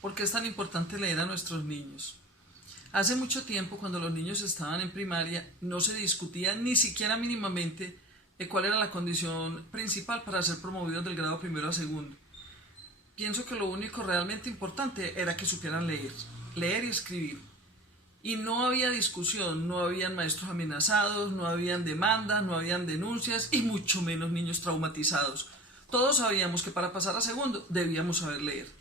¿Por qué es tan importante leer a nuestros niños? Hace mucho tiempo, cuando los niños estaban en primaria, no se discutía ni siquiera mínimamente cuál era la condición principal para ser promovidos del grado primero a segundo. Pienso que lo único realmente importante era que supieran leer y escribir. Y no había discusión, no habían maestros amenazados, no habían demandas, no habían denuncias y mucho menos niños traumatizados. Todos sabíamos que para pasar a segundo debíamos saber leer.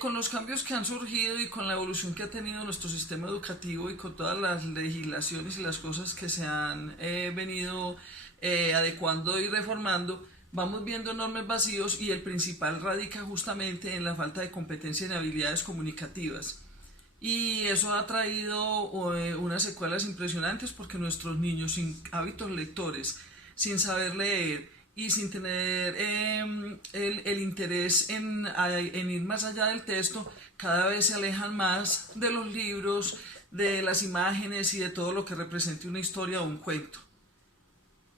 Con los cambios que han surgido y con la evolución que ha tenido nuestro sistema educativo y con todas las legislaciones y las cosas que se han venido adecuando y reformando, vamos viendo enormes vacíos y el principal radica justamente en la falta de competencia en habilidades comunicativas. Y eso ha traído unas secuelas impresionantes porque nuestros niños sin hábitos lectores, sin saber leer y sin tener el interés en ir más allá del texto, cada vez se alejan más de los libros, de las imágenes y de todo lo que represente una historia o un cuento.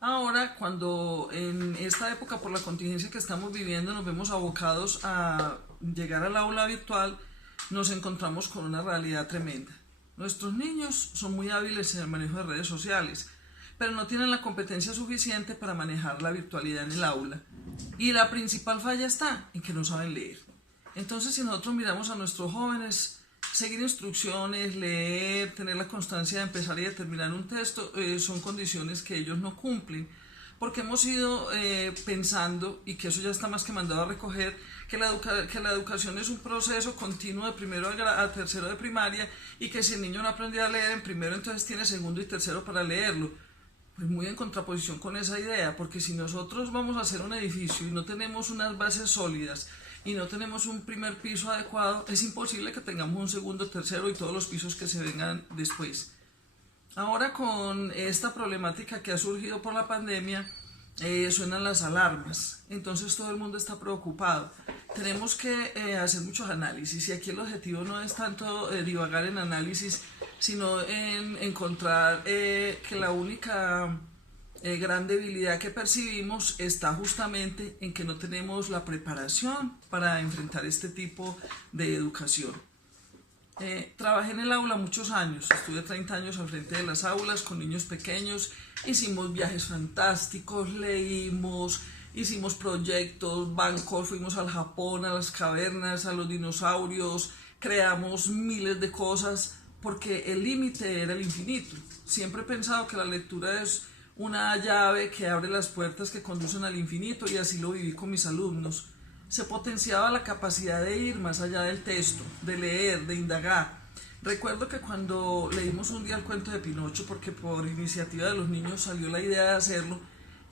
Ahora, cuando en esta época, por la contingencia que estamos viviendo, nos vemos abocados a llegar al aula virtual, nos encontramos con una realidad tremenda. Nuestros niños son muy hábiles en el manejo de redes sociales, pero no tienen la competencia suficiente para manejar la virtualidad en el aula. Y la principal falla está en que no saben leer. Entonces, si nosotros miramos a nuestros jóvenes, seguir instrucciones, leer, tener la constancia de empezar y de terminar un texto, son condiciones que ellos no cumplen, porque hemos ido pensando, y que eso ya está más que mandado a recoger, que la educación es un proceso continuo de primero a tercero de primaria, y que si el niño no aprendió a leer en primero, entonces tiene segundo y tercero para leerlo. Pues muy en contraposición con esa idea, porque si nosotros vamos a hacer un edificio y no tenemos unas bases sólidas y no tenemos un primer piso adecuado, es imposible que tengamos un segundo, tercero y todos los pisos que se vengan después. Ahora, con esta problemática que ha surgido por la pandemia, suenan las alarmas, entonces todo el mundo está preocupado. Tenemos que hacer muchos análisis, y aquí el objetivo no es tanto divagar en análisis, sino en encontrar que la única gran debilidad que percibimos está justamente en que no tenemos la preparación para enfrentar este tipo de educación. Trabajé en el aula muchos años, estuve 30 años al frente de las aulas con niños pequeños, hicimos viajes fantásticos, leímos, hicimos proyectos, bancos, fuimos al Japón, a las cavernas, a los dinosaurios, creamos miles de cosas porque el límite era el infinito. Siempre he pensado que la lectura es una llave que abre las puertas que conducen al infinito, y así lo viví con mis alumnos. Se potenciaba la capacidad de ir más allá del texto, de leer, de indagar. Recuerdo que cuando leímos un día el cuento de Pinocho, porque por iniciativa de los niños salió la idea de hacerlo,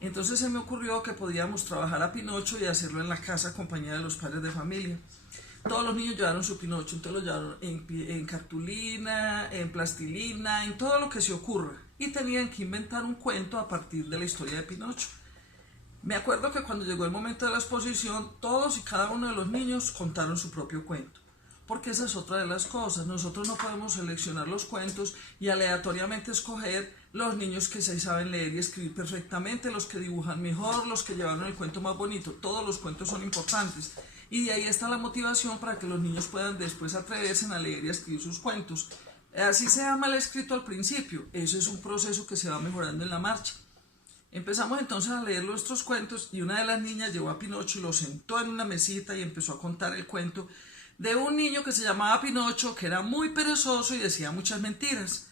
entonces se me ocurrió que podíamos trabajar a Pinocho y hacerlo en la casa acompañada de los padres de familia. Todos los niños llevaron su Pinocho, entonces lo llevaron en cartulina, en plastilina, en todo lo que se ocurra, y tenían que inventar un cuento a partir de la historia de Pinocho. Me acuerdo que cuando llegó el momento de la exposición, todos y cada uno de los niños contaron su propio cuento, porque esa es otra de las cosas. Nosotros no podemos seleccionar los cuentos y aleatoriamente escoger los niños que se saben leer y escribir perfectamente, los que dibujan mejor, los que llevaron el cuento más bonito. Todos los cuentos son importantes, y de ahí está la motivación para que los niños puedan después atreverse a leer y a escribir sus cuentos. Así sea mal escrito al principio, eso es un proceso que se va mejorando en la marcha. Empezamos entonces a leer nuestros cuentos, y una de las niñas llevó a Pinocho y lo sentó en una mesita y empezó a contar el cuento de un niño que se llamaba Pinocho, que era muy perezoso y decía muchas mentiras.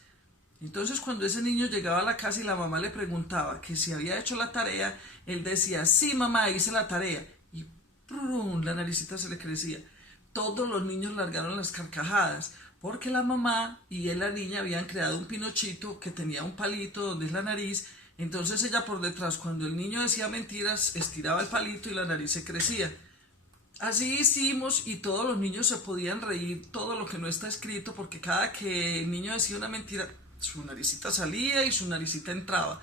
Entonces, cuando ese niño llegaba a la casa y la mamá le preguntaba que si había hecho la tarea, él decía: sí, mamá, hice la tarea. Y ¡prum!, la naricita se le crecía. Todos los niños largaron las carcajadas, porque la mamá y la niña habían creado un Pinochito que tenía un palito donde es la nariz. Entonces ella por detrás, cuando el niño decía mentiras, estiraba el palito y la nariz se crecía. Así hicimos, y todos los niños se podían reír todo lo que no está escrito, porque cada que el niño decía una mentira, su naricita salía y su naricita entraba.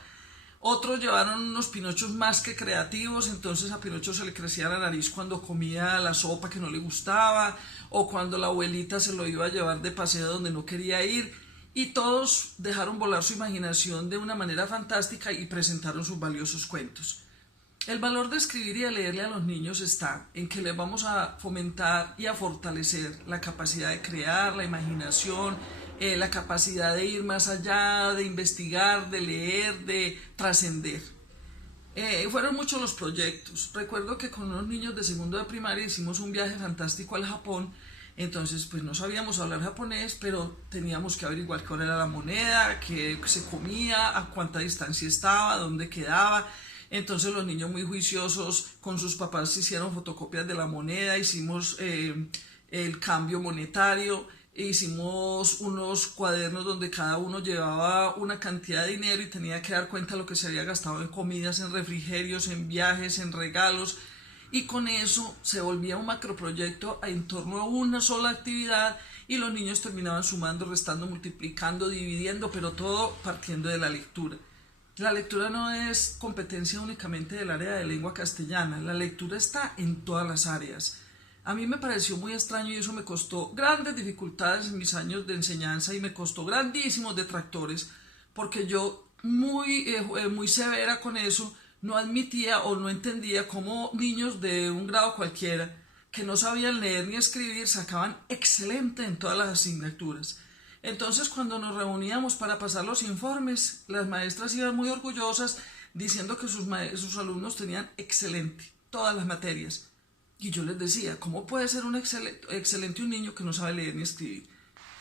Otros llevaron unos Pinochos más que creativos, entonces a Pinocho se le crecía la nariz cuando comía la sopa que no le gustaba, o cuando la abuelita se lo iba a llevar de paseo donde no quería ir. Y todos dejaron volar su imaginación de una manera fantástica y presentaron sus valiosos cuentos. El valor de escribir y de leerle a los niños está en que les vamos a fomentar y a fortalecer la capacidad de crear, la imaginación, la capacidad de ir más allá, de investigar, de leer, de trascender. Fueron muchos los proyectos. Recuerdo que con unos niños de segundo de primaria hicimos un viaje fantástico al Japón. Entonces, pues no sabíamos hablar japonés, pero teníamos que averiguar cuál era la moneda, qué se comía, a cuánta distancia estaba, dónde quedaba. Entonces los niños muy juiciosos con sus papás hicieron fotocopias de la moneda, hicimos el cambio monetario, hicimos unos cuadernos donde cada uno llevaba una cantidad de dinero y tenía que dar cuenta de lo que se había gastado en comidas, en refrigerios, en viajes, en regalos. Y con eso se volvía un macroproyecto en torno a una sola actividad y los niños terminaban sumando, restando, multiplicando, dividiendo, pero todo partiendo de la lectura. La lectura no es competencia únicamente del área de lengua castellana, la lectura está en todas las áreas. A mí me pareció muy extraño y eso me costó grandes dificultades en mis años de enseñanza y me costó grandísimos detractores porque yo muy severa con eso no admitía o no entendía cómo niños de un grado cualquiera que no sabían leer ni escribir sacaban excelente en todas las asignaturas. Entonces cuando nos reuníamos para pasar los informes, las maestras iban muy orgullosas diciendo que sus alumnos tenían excelente todas las materias. Y yo les decía, ¿cómo puede ser un excelente un niño que no sabe leer ni escribir?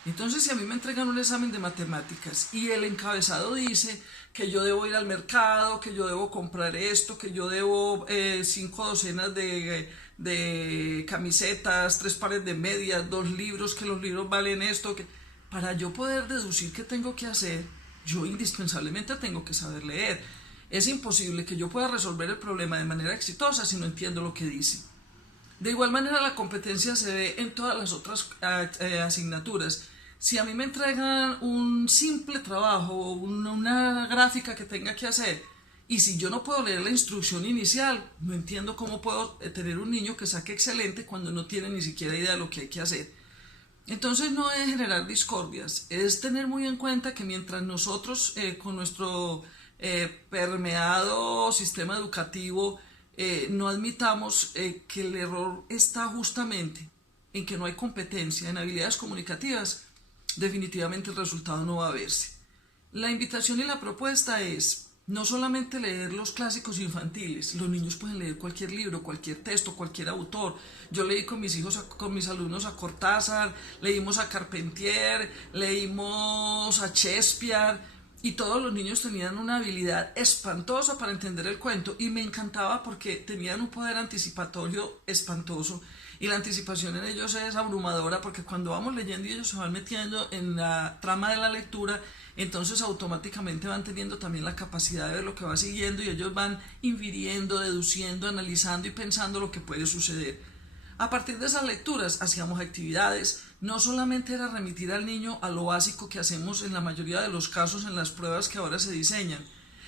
Entonces, si a mí me entregan un examen de matemáticas y el encabezado dice que yo debo ir al mercado, que yo debo comprar esto, que yo debo 5 docenas de camisetas, 3 pares de medias, 2 libros, que los libros valen esto, que para yo poder deducir qué tengo que hacer, yo indispensablemente tengo que saber leer. Es imposible que yo pueda resolver el problema de manera exitosa si no entiendo lo que dice. De igual manera la competencia se ve en todas las otras asignaturas. Si a mí me entregan un simple trabajo o una gráfica que tenga que hacer y si yo no puedo leer la instrucción inicial, no entiendo cómo puedo tener un niño que saque excelente cuando no tiene ni siquiera idea de lo que hay que hacer. Entonces no es generar discordias, es tener muy en cuenta que mientras nosotros con nuestro permeado sistema educativo no admitamos que el error está justamente en que no hay competencia en habilidades comunicativas, definitivamente el resultado no va a verse. La invitación y la propuesta es no solamente leer los clásicos infantiles, los niños pueden leer cualquier libro, cualquier texto, cualquier autor. Yo leí con mis hijos, con mis alumnos a Cortázar, leímos a Carpentier, leímos a Shakespeare, y todos los niños tenían una habilidad espantosa para entender el cuento y me encantaba porque tenían un poder anticipatorio espantoso y la anticipación en ellos es abrumadora porque cuando vamos leyendo y ellos se van metiendo en la trama de la lectura, entonces automáticamente van teniendo también la capacidad de ver lo que va siguiendo y ellos van infiriendo, deduciendo, analizando y pensando lo que puede suceder. A partir de esas lecturas hacíamos actividades, no solamente era remitir al niño a lo básico que hacemos en la mayoría de los casos en las pruebas que ahora se diseñan.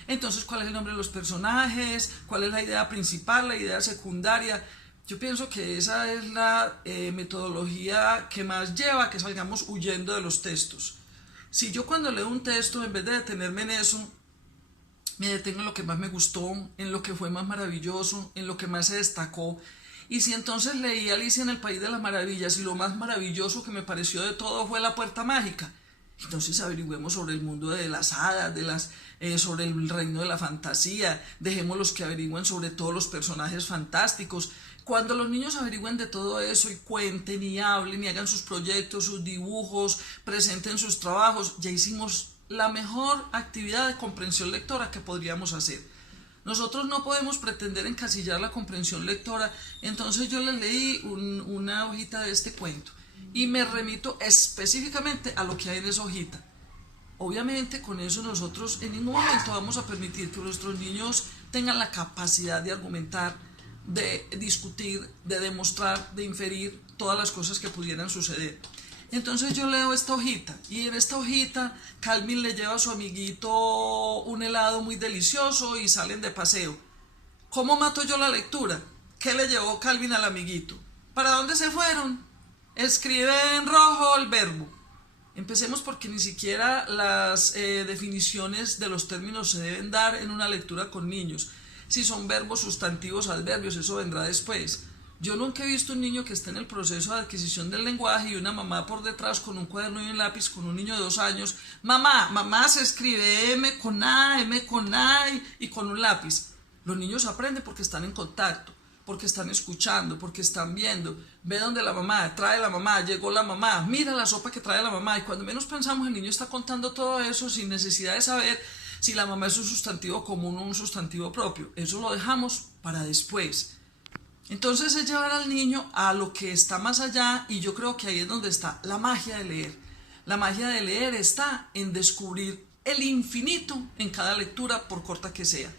Entonces, ¿cuál es el nombre de los personajes? ¿Cuál es la idea principal, la idea secundaria? Yo pienso que esa es la metodología que más lleva a que salgamos huyendo de los textos. Si yo cuando leo un texto, en vez de detenerme en eso, me detengo en lo que más me gustó, en lo que fue más maravilloso, en lo que más se destacó. Y si entonces leí Alicia en el País de las Maravillas y lo más maravilloso que me pareció de todo fue la puerta mágica, entonces averigüemos sobre el mundo de las hadas, sobre el reino de la fantasía, dejémoslos que averigüen sobre todos los personajes fantásticos. Cuando los niños averigüen de todo eso y cuenten y hablen y hagan sus proyectos, sus dibujos, presenten sus trabajos, ya hicimos la mejor actividad de comprensión lectora que podríamos hacer. Nosotros no podemos pretender encasillar la comprensión lectora, entonces yo les leí una hojita de este cuento y me remito específicamente a lo que hay en esa hojita. Obviamente con eso nosotros en ningún momento vamos a permitir que nuestros niños tengan la capacidad de argumentar, de discutir, de demostrar, de inferir todas las cosas que pudieran suceder. Entonces yo leo esta hojita y en esta hojita Calvin le lleva a su amiguito un helado muy delicioso y salen de paseo. ¿Cómo mato yo la lectura? ¿Qué le llevó Calvin al amiguito? ¿Para dónde se fueron? Escribe en rojo el verbo. Empecemos porque ni siquiera las definiciones de los términos se deben dar en una lectura con niños. si son verbos, sustantivos, adverbios, eso vendrá después. Yo nunca he visto un niño que esté en el proceso de adquisición del lenguaje y una mamá por detrás con un cuaderno y un lápiz con un niño de 2 años. Mamá se escribe M con A, M con A y con un lápiz. Los niños aprenden porque están en contacto, porque están escuchando, porque están viendo. Ve donde la mamá, trae la mamá, llegó la mamá, mira la sopa que trae la mamá. Y cuando menos pensamos, el niño está contando todo eso sin necesidad de saber si la mamá es un sustantivo común o un sustantivo propio. Eso lo dejamos para después. Entonces es llevar al niño a lo que está más allá, y yo creo que ahí es donde está la magia de leer. La magia de leer está en descubrir el infinito en cada lectura, por corta que sea.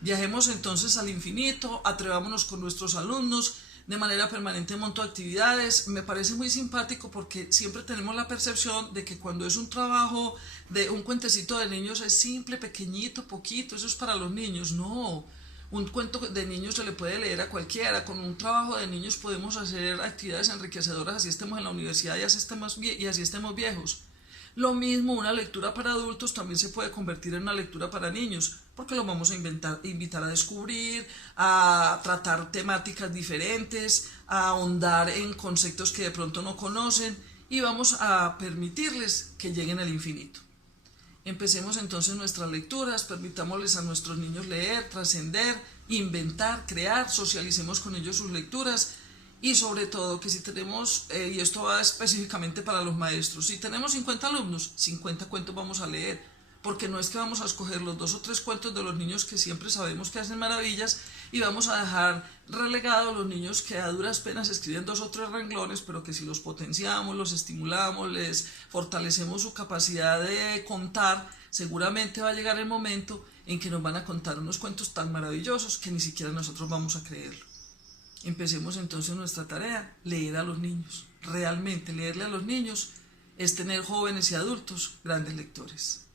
Viajemos entonces al infinito, atrevámonos con nuestros alumnos, de manera permanente monto actividades. Me parece muy simpático porque siempre tenemos la percepción de que cuando es un trabajo de un cuentecito de niños es simple, pequeñito, poquito, eso es para los niños. No, un cuento de niños se le puede leer a cualquiera. Con un trabajo de niños podemos hacer actividades enriquecedoras, así estemos en la universidad y así estemos viejos. Lo mismo, una lectura para adultos también se puede convertir en una lectura para niños, porque los vamos a invitar a descubrir, a tratar temáticas diferentes, a ahondar en conceptos que de pronto no conocen, y vamos a permitirles que lleguen al infinito. Empecemos entonces nuestras lecturas, permitámosles a nuestros niños leer, trascender, inventar, crear, socialicemos con ellos sus lecturas. Y sobre todo que si tenemos, y esto va específicamente para los maestros, si tenemos 50 alumnos, 50 cuentos vamos a leer, porque no es que vamos a escoger los 2 o 3 cuentos de los niños que siempre sabemos que hacen maravillas y vamos a dejar relegados los niños que a duras penas escriben 2 o 3 renglones, pero que si los potenciamos, los estimulamos, les fortalecemos su capacidad de contar, seguramente va a llegar el momento en que nos van a contar unos cuentos tan maravillosos que ni siquiera nosotros vamos a creerlo. Empecemos entonces nuestra tarea, leer a los niños. Realmente leerle a los niños es tener jóvenes y adultos grandes lectores.